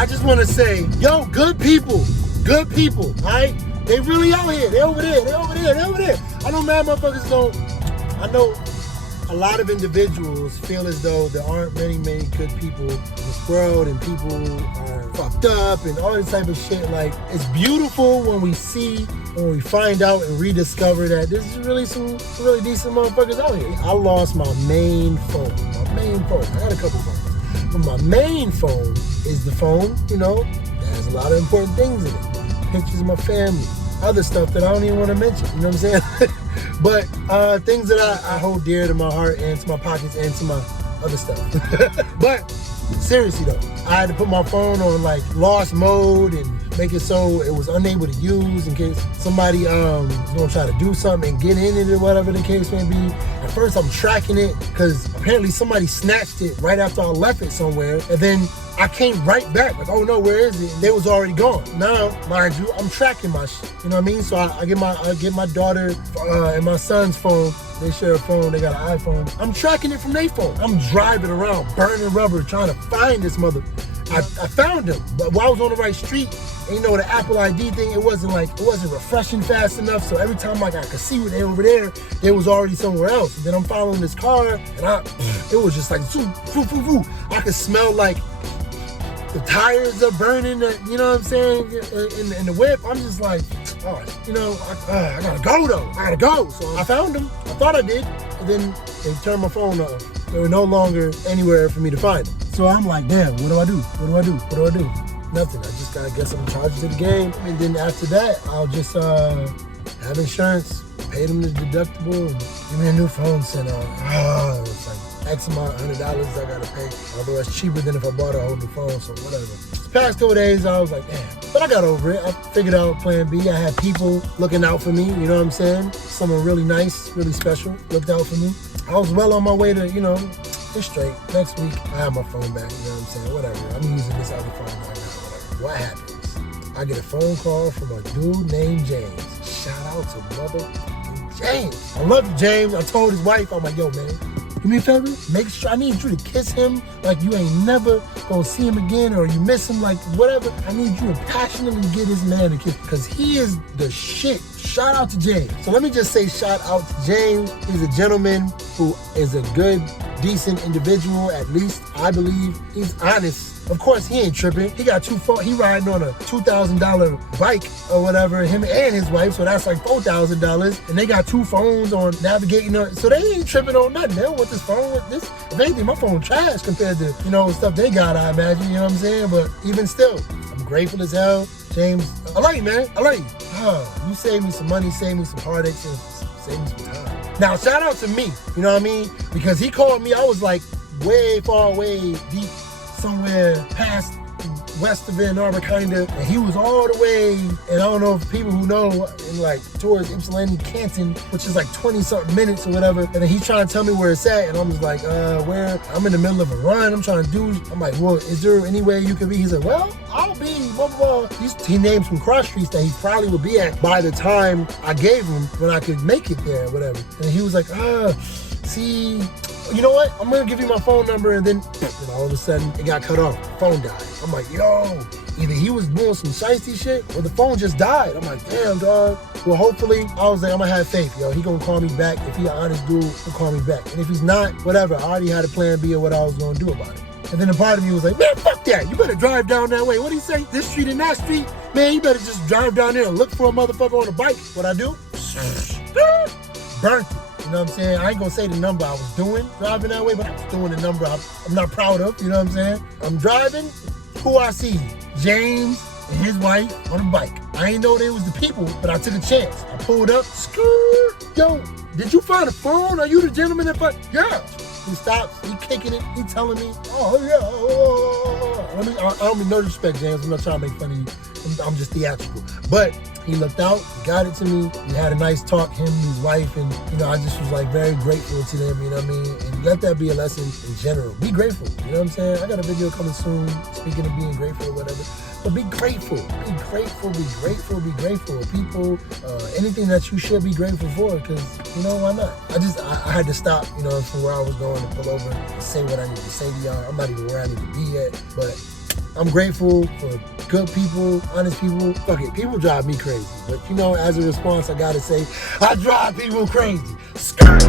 I just want to say, yo, good people, all right? They really out here. They over there. I know mad motherfuckers don't. I know a lot of individuals feel as though there aren't many good people in this world, and people are fucked up and all this type of shit. Like, it's beautiful when we find out and rediscover that this is really some really decent motherfuckers out here. I lost my main phone. I got a couple phones. But my main phone is the phone, that has a lot of important things in it. Pictures of my family, other stuff that I don't even want to mention, you know what I'm saying? But things that I hold dear to my heart and to my pockets and to my other stuff. But seriously though, I had to put my phone on like lost mode and make it so it was unable to use in case somebody was gonna try to do something and get in it or whatever the case may be. At first I'm tracking it because apparently somebody snatched it right after I left it somewhere, and then I came right back, like, oh no, where is it? And they was already gone. Now, mind you, I'm tracking my shit. You know what I mean? So I get my daughter and my son's phone. They share a phone, they got an iPhone. I'm tracking it from their phone. I'm driving around, burning rubber, trying to find this mother. I found him, but while I was on the right street, and the Apple ID thing, it wasn't refreshing fast enough. So every time I could see what they over there, they was already somewhere else. And then I'm following this car, and it was just like, I could smell like the tires are burning, you know what I'm saying, in the whip. I'm just like, I gotta go though. I gotta go. So I found them. I thought I did. And then they turned my phone off. They were no longer anywhere for me to find them. So I'm like, damn, what do I do? Nothing. I just gotta get some charges to the game. And then after that, I'll just have insurance, pay them the deductible, and give me a new phone sent out. It's like X amount, $100 I gotta pay. Although it's cheaper than if I bought a whole new phone, so whatever. This past 2 days, I was like, damn. But I got over it. I figured out plan B. I had people looking out for me, you know what I'm saying? Someone really nice, really special looked out for me. I was well on my way to, it's straight. Next week, I have my phone back, you know what I'm saying? Whatever. I'm using this other phone right now. What happens? I get a phone call from a dude named James. Shout out to motherfucking James. I love you, James. I told his wife, I'm like, yo, man, do me a favor, make sure I need you to kiss him like you ain't never gonna see him again, or you miss him, like whatever. I need you to passionately get this man a kiss, because he is the shit. Shout out to James. So let me just say shout out to James. He's a gentleman who is a good, decent individual, at least I believe. He's honest. Of course, he ain't tripping. He got 2 phones. He riding on a $2,000 bike or whatever, him and his wife, so that's like $4,000. And they got 2 phones on navigating. So they ain't tripping on nothing. They don't want this phone with this. If anything, my phone trash compared to, stuff they got, I imagine, you know what I'm saying? But even still, I'm grateful as hell. James, I like you, man. I like you. You saved me some money, saved me some heartaches, and saved me some time. Now, shout out to me, you know what I mean? Because he called me, I was like way far away, deep, somewhere past west of Ann Arbor, kinda, and he was all the way, and I don't know if people who know, in like towards Ypsilanti, Canton, which is like 20-something minutes or whatever, and then he's trying to tell me where it's at, and I'm just like, where? I'm in the middle of a run, I'm like, well, is there any way you can be? He's like, well, I'll be, blah, blah, blah. He named some cross streets that he probably would be at by the time I gave him, when I could make it there or whatever. And he was like, see, you know what? I'm gonna give you my phone number, and then all of a sudden it got cut off. Phone died. I'm like, yo, either he was doing some shiesty shit or the phone just died. I'm like, damn, dog. Well, hopefully, I was like, I'm gonna have faith, yo. He gonna call me back. If he an honest dude, he'll call me back. And if he's not, whatever. I already had a plan B of what I was gonna do about it. And then a part of me was like, man, fuck that. You better drive down that way. What'd he say? This street and that street? Man, you better just drive down there and look for a motherfucker on a bike. What I do? Burnt it. You know what I'm saying? I ain't gonna say the number I was doing driving that way, but I was doing the number I'm not proud of, you know what I'm saying? I'm driving, who I see? James and his wife on a bike. I ain't know they was the people, but I took a chance. I pulled up, yo, did you find a phone? Are you the gentleman that yeah. He stops, he kicking it, he telling me, I don't mean no disrespect, James, I'm not trying to make fun of you. I'm just theatrical. But he looked out, got it to me. We had a nice talk, him and his wife, and I just was like very grateful to them, you know what I mean? And let that be a lesson in general. Be grateful, you know what I'm saying? I got a video coming soon, speaking of being grateful or whatever. But be grateful, be grateful, be grateful, be grateful. People, anything that you should be grateful for, because, why not? I had to stop, from where I was going to pull over and say what I need to say to y'all. I'm not even where I need to be yet, but I'm grateful for good people, honest people. Fuck it, people drive me crazy. But you know, as a response, I gotta say, I drive people crazy. Skirt.